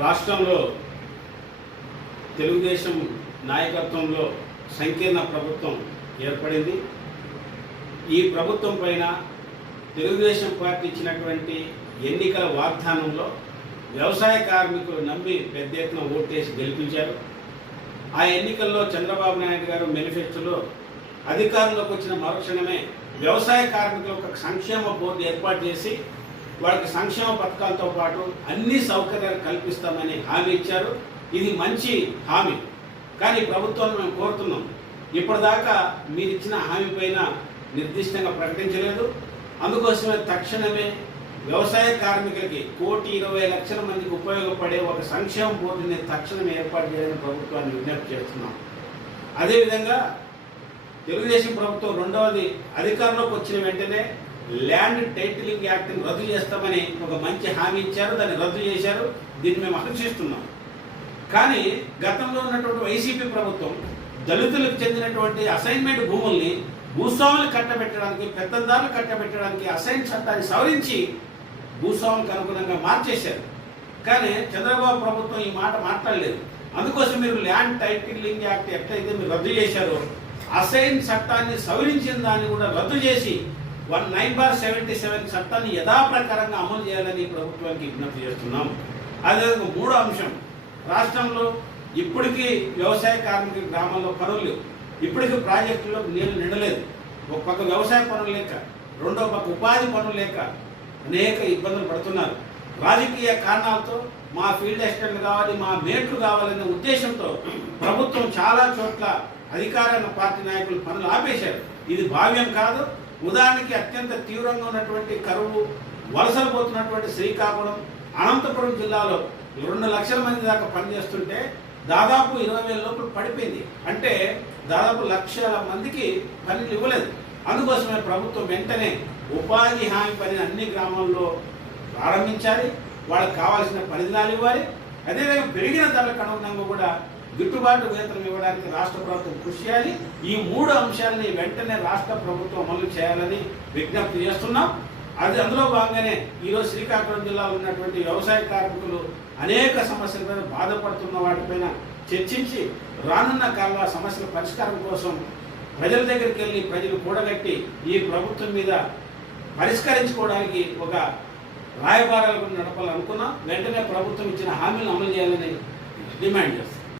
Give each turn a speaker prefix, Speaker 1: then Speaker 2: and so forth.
Speaker 1: రాష్ట్రంలో తెలుగుదేశం నాయకత్వంలో సంకీర్ణ ప్రభుత్వం ఏర్పడింది. ఈ ప్రభుత్వం పైన తెలుగుదేశం పార్టీ ఇచ్చినటువంటి ఎన్నికల వాగ్దానంలో వ్యవసాయ కార్మికులు నమ్మి పెద్ద ఎత్తున ఓటేసి గెలిపించారు. ఆ ఎన్నికల్లో చంద్రబాబు నాయుడు గారు మేనిఫెస్టోలో అధికారంలోకి వచ్చిన మరుక్షణమే వ్యవసాయ కార్మికులు ఒక సంక్షేమ బోర్డు ఏర్పాటు చేసి వాళ్ళకి సంక్షేమ పథకాలతో పాటు అన్ని సౌకర్యాలు కల్పిస్తామని హామీ ఇచ్చారు. ఇది మంచి హామీ. కానీ ప్రభుత్వాన్ని మేము కోరుతున్నాం. ఇప్పటిదాకా మీరు ఇచ్చిన హామీ పైన నిర్దిష్టంగా ప్రకటించలేదు. అందుకోసమే తక్షణమే వ్యవసాయ కార్మికులకి కోటి ఇరవై లక్షల మందికి ఉపయోగపడే ఒక సంక్షేమ బోర్డుని తక్షణం ఏర్పాటు చేయాలని ప్రభుత్వాన్ని విజ్ఞప్తి చేస్తున్నాం. అదేవిధంగా తెలుగుదేశం ప్రభుత్వం రెండవది అధికారంలోకి వచ్చిన వెంటనే ల్యాండ్ టైటిలింగ్ యాక్ట్ని రద్దు చేస్తామని ఒక మంచి హామీ ఇచ్చారు దాన్ని రద్దు చేశారు దీన్ని మేము హర్షిస్తున్నాం కానీ గతంలో ఉన్నటువంటి వైసీపీ ప్రభుత్వం దళితులకు చెందినటువంటి అసైన్మెంట్ భూముల్ని భూస్వాములు కట్టబెట్టడానికి పెద్దదారులు కట్టబెట్టడానికి అసైన్ చట్టాన్ని సవరించి భూస్వాములకు అనుగుణంగా మార్చేశారు. కానీ చంద్రబాబు ప్రభుత్వం ఈ మాట మాట్లాడలేదు. అందుకోసం మీరు ల్యాండ్ టైటిలింగ్ యాక్ట్ ఎట్లయితే మీరు రద్దు చేశారో అసైన్ చట్టాన్ని సవరించిన దాన్ని కూడా రద్దు చేసి one nine bar seventy seven చట్టాన్ని యథాప్రకారంగా అమలు చేయాలని ప్రభుత్వానికి విజ్ఞప్తి చేస్తున్నాం. అదేవిధంగా మూడో అంశం. రాష్ట్రంలో ఇప్పటికీ వ్యవసాయ కార్మికుల గ్రామాల్లో పనులు లేవు. ఇప్పటికీ ప్రాజెక్టులో నీళ్ళు నిండలేదు. ఒక పక్క వ్యవసాయ పనులు లేక రెండో పక్క ఉపాధి పనులు లేక అనేక ఇబ్బందులు పడుతున్నారు. రాజకీయ కారణాలతో మా ఫీల్డ్ అసిస్టెంట్లు కావాలి మా మేట్లు కావాలనే ఉద్దేశంతో ప్రభుత్వం చాలా చోట్ల అధికార పార్టీ నాయకులు పనులు ఆపేశారు. ఇది భావ్యం కాదు ఉదాహరణకి అత్యంత తీవ్రంగా ఉన్నటువంటి కరువు వలసలు పోతున్నటువంటి శ్రీకాకుళం అనంతపురం జిల్లాలో రెండు లక్షల మంది దాకా పనిచేస్తుంటే దాదాపు ఇరవై వేల లోపల పడిపోయింది. అంటే దాదాపు లక్షల మందికి పనులు ఇవ్వలేదు. అందుకోసమే ప్రభుత్వం వెంటనే ఉపాధి హామీ పని అన్ని గ్రామాల్లో ప్రారంభించాలి. వాళ్ళకి కావాల్సిన పనిదినాలు ఇవ్వాలి. అదేవిధంగా పెరిగిన ధరలకు అనుగుణంగా కూడా గిట్టుబాటు వేతనం ఇవ్వడానికి రాష్ట్ర ప్రభుత్వం కృషి చేయాలి. ఈ మూడు అంశాలని వెంటనే రాష్ట్ర ప్రభుత్వం అమలు చేయాలని విజ్ఞప్తి చేస్తున్నాం. అది అందులో భాగంగానే ఈరోజు శ్రీకాకుళం జిల్లాలో ఉన్నటువంటి వ్యవసాయ కార్మికులు అనేక సమస్యలపైన బాధపడుతున్న వాటిపైన చర్చించి రానున్న కాలంలో సమస్యల పరిష్కారం కోసం ప్రజల దగ్గరికి వెళ్ళి ప్రజలు కూడగట్టి ఈ ప్రభుత్వం మీద పరిష్కరించుకోవడానికి ఒక రాయబారాలను నడపాలనుకున్నాం. వెంటనే ప్రభుత్వం ఇచ్చిన హామీలను అమలు చేయాలని డిమాండ్ చేస్తాం